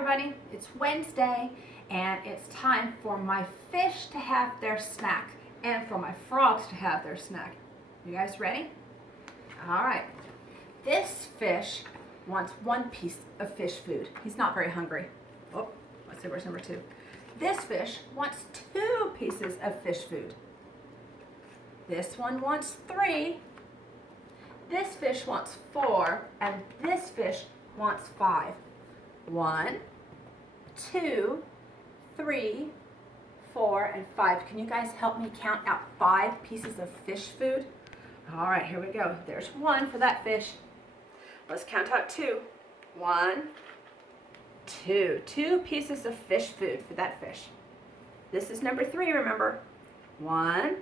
everybody, it's Wednesday and it's time for my fish to have their snack and for my frogs to have their snack. You guys ready? All right. This fish wants one piece of fish food. He's not very hungry. Oh, let's see, where's number two? This fish wants 2 pieces of fish food. This one wants 3. This fish wants 4, and this fish wants 5. 1, 2, 3, 4, and 5. Can you guys help me count out 5 pieces of fish food? All right, here we go. There's 1 for that fish. Let's count out 2. 1, 2. 2 pieces of fish food for that fish. This is number 3, remember. 1,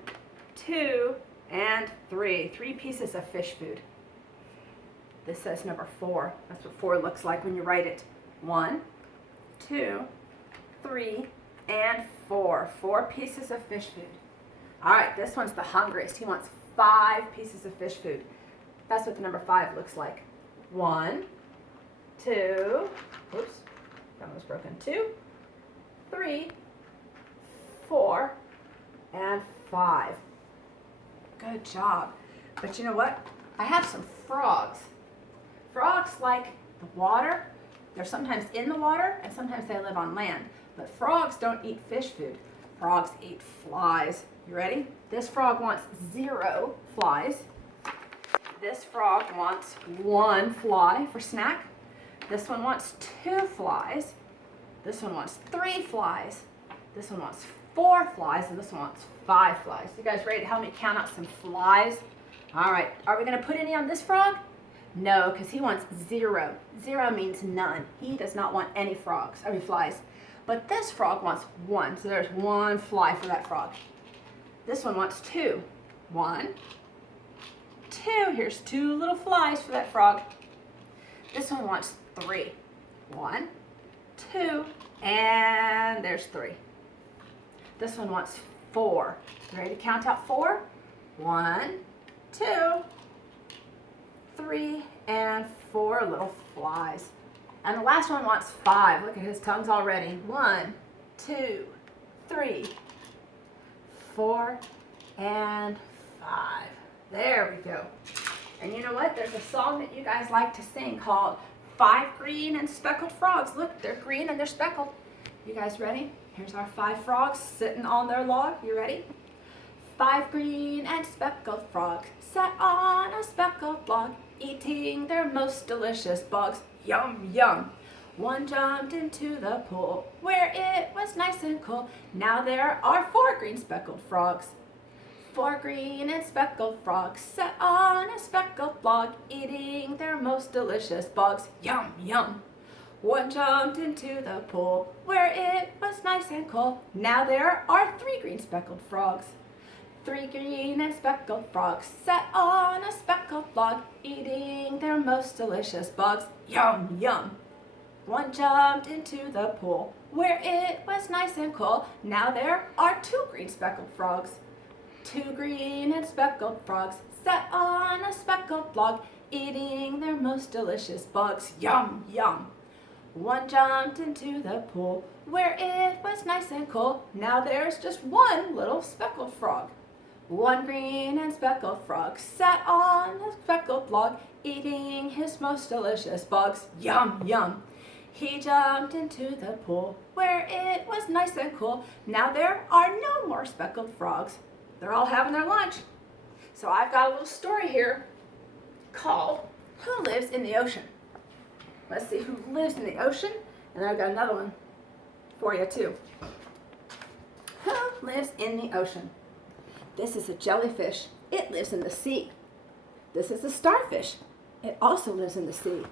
2, and 3. 3 pieces of fish food. This says number 4. That's what 4 looks like when you write it. 1, 2, 3, and 4. 4 pieces of fish food. All right, this one's the hungriest. He wants 5 pieces of fish food. That's what the number 5 looks like. 1, 2, oops, that was broken. 2, 3, 4, and 5. Good job. But you know what? I have some frogs. Frogs like the water. They're sometimes in the water and sometimes they live on land. But frogs don't eat fish food. Frogs eat flies. You ready? This frog wants 0 flies. This frog wants 1 fly for snack. This one wants 2 flies. This one wants 3 flies. This one wants 4 flies, and this one wants 5 flies. You guys ready to help me count out some flies? All right, are we gonna put any on this frog? No, because he wants 0. 0 means none. He does not want any flies. But this frog wants 1, so there's 1 fly for that frog. This one wants 2. 1, 2. Here's 2 little flies for that frog. This one wants 3. 1, 2, and there's 3. This one wants 4. You ready to count out 4? 1, 2, 3, and 4 little flies. And the last one wants 5. Look at his tongues already. 1, 2, 3, 4, and 5. There we go. And you know what? There's a song that you guys like to sing called 5 Green and Speckled Frogs. Look, they're green and they're speckled. You guys ready? Here's our 5 frogs sitting on their log. You ready? 5 green and speckled frogs sat on a speckled log, eating their most delicious bugs. Yum, yum. One jumped into the pool where it was nice and cool. Now there are 4 green speckled frogs. 4 green and speckled frogs sat on a speckled log, eating their most delicious bugs. Yum, yum. One jumped into the pool where it was nice and cool. Now there are 3 green speckled frogs. 3 green and speckled frogs sat on a speckled log, eating their most delicious bugs. Yum, yum. One jumped into the pool where it was nice and cool. Now there are 2 green speckled frogs. 2 green and speckled frogs sat on a speckled log, eating their most delicious bugs. Yum, yum. One jumped into the pool where it was nice and cool. Now there's just 1 little speckled frog. 1 green and speckled frog sat on a speckled log, eating his most delicious bugs. Yum, yum. He jumped into the pool where it was nice and cool. Now there are no more speckled frogs. They're all having their lunch. So I've got a little story here called Who Lives in the Ocean? Let's see who lives in the ocean. And I've got another one for you too. Who lives in the ocean? This is a jellyfish. It lives in the sea. This is a starfish. It also lives in the sea.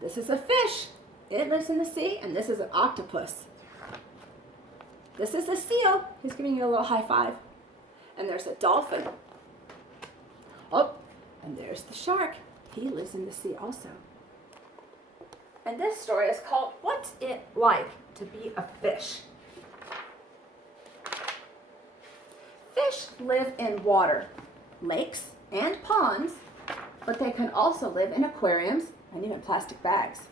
This is a fish. It lives in the sea. And this is an octopus. This is a seal. He's giving you a little high five. And there's a dolphin. Oh, and there's the shark. He lives in the sea also. And this story is called What's It Like to Be a Fish? Fish live in water, lakes, and ponds, but they can also live in aquariums and even plastic bags.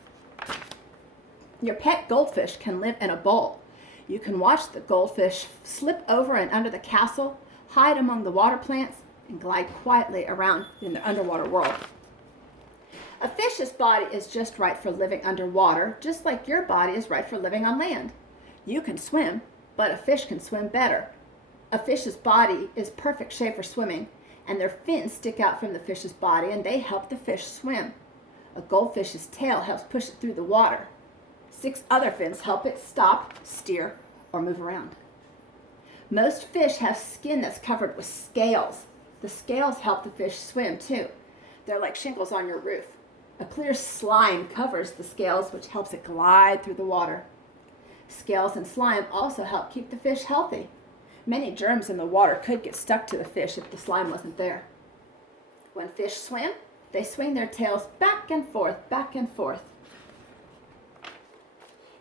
Your pet goldfish can live in a bowl. You can watch the goldfish slip over and under the castle, hide among the water plants, and glide quietly around in the underwater world. A fish's body is just right for living underwater, just like your body is right for living on land. You can swim, but a fish can swim better. A fish's body is perfect shape for swimming, and their fins stick out from the fish's body and they help the fish swim. A goldfish's tail helps push it through the water. 6 other fins help it stop, steer, or move around. Most fish have skin that's covered with scales. The scales help the fish swim too. They're like shingles on your roof. A clear slime covers the scales, which helps it glide through the water. Scales and slime also help keep the fish healthy. Many germs in the water could get stuck to the fish if the slime wasn't there. When fish swim, they swing their tails back and forth, back and forth.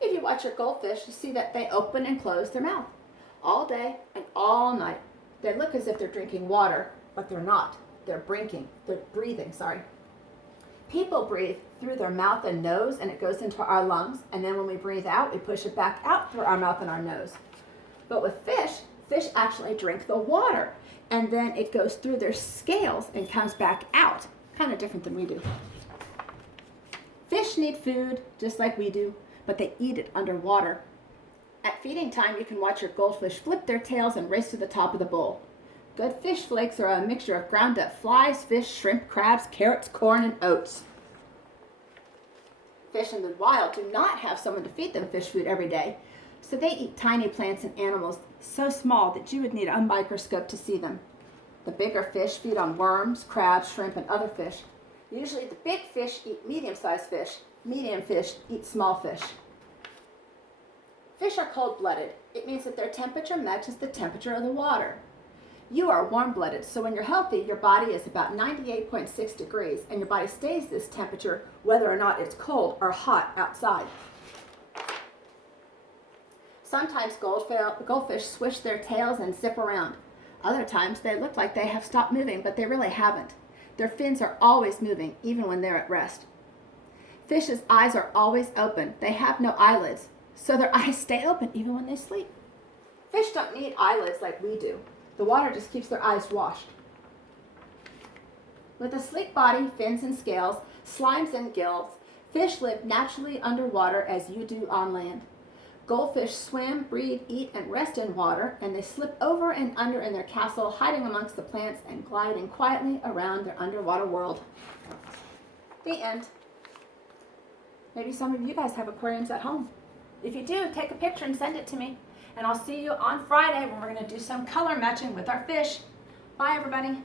If you watch your goldfish, you see that they open and close their mouth all day and all night. They look as if they're drinking water, but they're not. They're breathing. People breathe through their mouth and nose, and it goes into our lungs, and then when we breathe out, we push it back out through our mouth and our nose. But with fish actually drink the water, and then it goes through their scales and comes back out. Kind of different than we do. Fish need food just like we do, but they eat it underwater. At feeding time, you can watch your goldfish flip their tails and race to the top of the bowl. Good fish flakes are a mixture of ground up flies, fish, shrimp, crabs, carrots, corn, and oats. Fish in the wild do not have someone to feed them fish food every day, so they eat tiny plants and animals so small that you would need a microscope to see them. The bigger fish feed on worms, crabs, shrimp, and other fish. Usually the big fish eat medium-sized fish. Medium fish eat small fish. Fish are cold-blooded. It means that their temperature matches the temperature of the water. You are warm-blooded, so when you're healthy, your body is about 98.6 degrees, and your body stays this temperature whether or not it's cold or hot outside. Sometimes goldfish swish their tails and zip around. Other times they look like they have stopped moving, but they really haven't. Their fins are always moving, even when they're at rest. Fish's eyes are always open. They have no eyelids, so their eyes stay open even when they sleep. Fish don't need eyelids like we do. The water just keeps their eyes washed. With a sleek body, fins and scales, slimes and gills, fish live naturally underwater as you do on land. Goldfish swim, breathe, eat, and rest in water, and they slip over and under in their castle, hiding amongst the plants and gliding quietly around their underwater world. The end. Maybe some of you guys have aquariums at home. If you do, take a picture and send it to me. And I'll see you on Friday when we're going to do some color matching with our fish. Bye, everybody.